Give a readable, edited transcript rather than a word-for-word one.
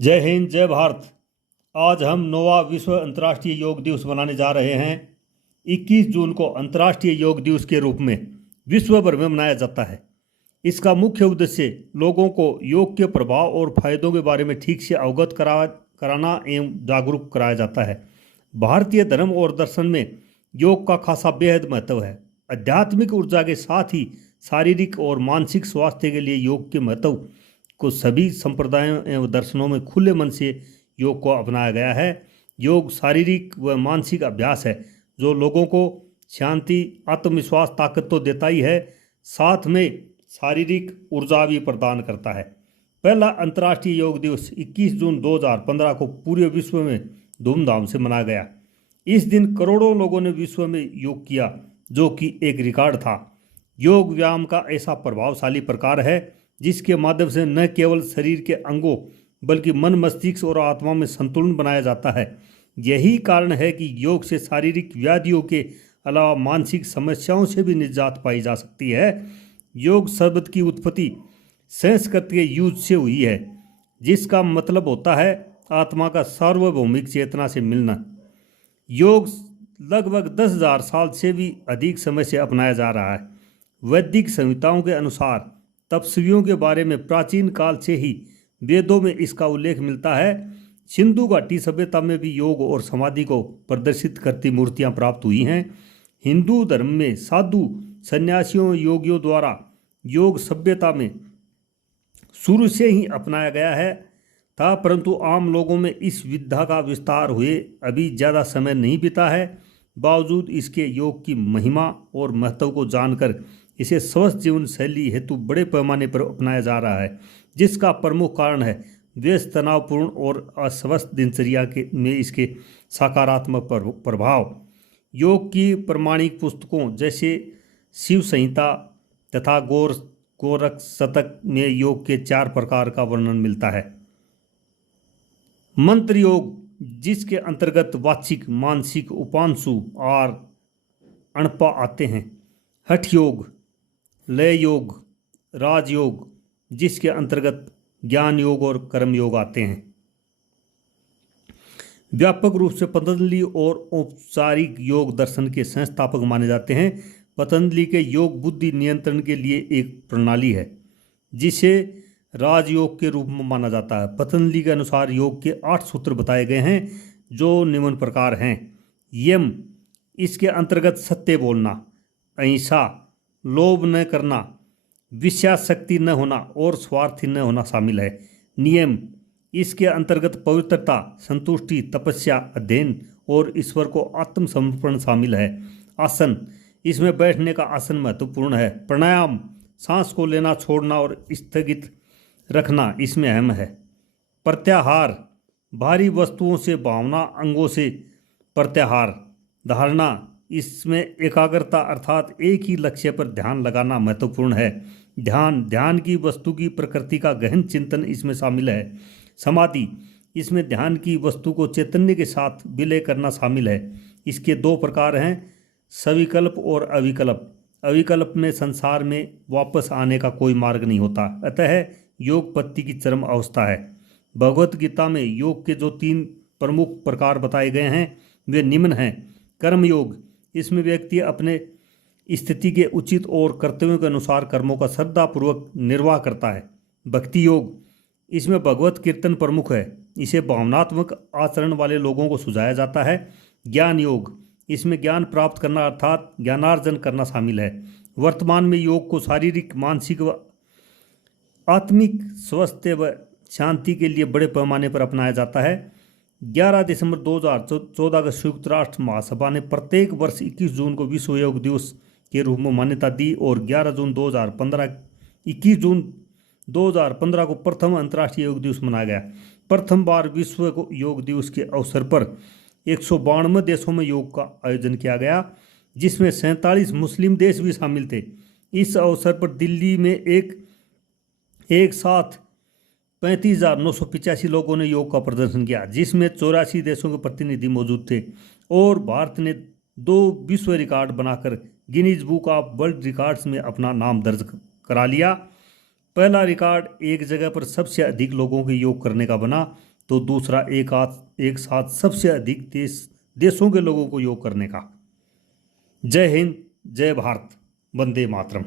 जय हिंद, जय भारत। आज हम नौवां विश्व अंतर्राष्ट्रीय योग दिवस मनाने जा रहे हैं। 21 जून को अंतर्राष्ट्रीय योग दिवस के रूप में विश्व भर में मनाया जाता है। इसका मुख्य उद्देश्य लोगों को योग के प्रभाव और फायदों के बारे में ठीक से अवगत कराना एवं जागरूक कराया जाता है। भारतीय धर्म और दर्शन में योग का खासा बेहद महत्व है। आध्यात्मिक ऊर्जा के साथ ही शारीरिक और मानसिक स्वास्थ्य के लिए योग के महत्व को सभी संप्रदायों एवं दर्शनों में खुले मन से योग को अपनाया गया है। योग शारीरिक व मानसिक अभ्यास है जो लोगों को शांति, आत्मविश्वास, ताकत तो देता ही है, साथ में शारीरिक ऊर्जा भी प्रदान करता है। पहला अंतर्राष्ट्रीय योग दिवस 21 जून 2015 को पूरे विश्व में धूमधाम से मनाया गया। इस दिन करोड़ों लोगों ने विश्व में योग किया, जो कि एक रिकॉर्ड था। योग व्यायाम का ऐसा प्रभावशाली प्रकार है जिसके माध्यम से न केवल शरीर के अंगों बल्कि मन, मस्तिष्क और आत्मा में संतुलन बनाया जाता है। यही कारण है कि योग से शारीरिक व्याधियों के अलावा मानसिक समस्याओं से भी निजात पाई जा सकती है। योग शब्द की उत्पत्ति संस्कृत के युज से हुई है, जिसका मतलब होता है आत्मा का सार्वभौमिक चेतना से मिलना। योग लगभग 10,000 साल से भी अधिक समय से अपनाया जा रहा है। वैदिक संहिताओं के अनुसार तपस्वियों के बारे में प्राचीन काल से ही वेदों में इसका उल्लेख मिलता है। सिंधु घाटी सभ्यता में भी योग और समाधि को प्रदर्शित करती मूर्तियां प्राप्त हुई हैं। हिंदू धर्म में साधु, सन्यासियों, योगियों द्वारा योग सभ्यता में शुरू से ही अपनाया गया है था, परंतु आम लोगों में इस विद्या का विस्तार हुए अभी ज़्यादा समय नहीं बीता है। बावजूद इसके योग की महिमा और महत्व को जानकर इसे स्वस्थ जीवन शैली हेतु बड़े पैमाने पर अपनाया जा रहा है, जिसका प्रमुख कारण है व्यस्त, तनावपूर्ण और अस्वस्थ दिनचर्या में इसके सकारात्मक प्रभाव। योग की प्रमाणिक पुस्तकों जैसे शिव संहिता तथा गोरख शतक में योग के 4 प्रकार का वर्णन मिलता है। मंत्र योग, जिसके अंतर्गत वाचिक, मानसिक, उपांशु और अणपा आते हैं। हठ योग, लय योग, राजयोग, जिसके अंतर्गत ज्ञान योग और कर्म योग आते हैं। व्यापक रूप से पतंजलि और औपचारिक योग दर्शन के संस्थापक माने जाते हैं। पतंजलि के योग बुद्धि नियंत्रण के लिए एक प्रणाली है, जिसे राजयोग के रूप में माना जाता है। पतंजलि के अनुसार योग के 8 सूत्र बताए गए हैं, जो निम्न प्रकार हैं। यम, इसके अंतर्गत सत्य बोलना, अहिंसा, लोभ न करना, विषयासक्ति न होना और स्वार्थी न होना शामिल है। नियम, इसके अंतर्गत पवित्रता, संतुष्टि, तपस्या, अध्ययन और ईश्वर को आत्मसमर्पण शामिल है। आसन, इसमें बैठने का आसन महत्वपूर्ण है। प्राणायाम, सांस को लेना, छोड़ना और स्थगित रखना इसमें अहम है। प्रत्याहार, भारी वस्तुओं से भावना, अंगों से प्रत्याहार। धारणा, इसमें एकाग्रता अर्थात एक ही लक्ष्य पर ध्यान लगाना महत्वपूर्ण है। ध्यान की वस्तु की प्रकृति का गहन चिंतन इसमें शामिल है। समाधि, इसमें ध्यान की वस्तु को चैतन्य के साथ विलय करना शामिल है। इसके 2 प्रकार हैं, सविकल्प और अविकल्प। अविकल्प में संसार में वापस आने का कोई मार्ग नहीं होता, अतः योग पत्ति की चरम अवस्था है। भगवत गीता में योग के जो 3 प्रमुख प्रकार बताए गए हैं वे निम्न हैं। कर्म योग, इसमें व्यक्ति अपने स्थिति के उचित और कर्तव्यों के अनुसार कर्मों का श्रद्धापूर्वक निर्वाह करता है। भक्ति योग, इसमें भगवत कीर्तन प्रमुख है, इसे भावनात्मक आचरण वाले लोगों को सुझाया जाता है। ज्ञान योग, इसमें ज्ञान प्राप्त करना अर्थात ज्ञानार्जन करना शामिल है। वर्तमान में योग को शारीरिक, मानसिक व आत्मिक स्वास्थ्य व शांति के लिए बड़े पैमाने पर अपनाया जाता है। 11 दिसंबर 2014 को संयुक्त राष्ट्र महासभा ने प्रत्येक वर्ष 21 जून को विश्व योग दिवस के रूप में मान्यता दी और 21 जून 2015 को प्रथम अंतर्राष्ट्रीय योग दिवस मनाया गया। प्रथम बार विश्व योग दिवस के अवसर पर 192 देशों में योग का आयोजन किया गया, जिसमें 47 मुस्लिम देश भी शामिल थे। इस अवसर पर दिल्ली में एक साथ 35,985 लोगों ने योग का प्रदर्शन किया, जिसमें 84 देशों के प्रतिनिधि मौजूद थे और भारत ने 2 विश्व रिकॉर्ड बनाकर Guinness book of world records में अपना नाम दर्ज करा लिया। पहला रिकॉर्ड एक जगह पर सबसे अधिक लोगों के योग करने का बना, तो दूसरा एक साथ सबसे अधिक देशों के लोगों को योग करने का। जय हिंद, जय भारत, वंदे मातरम।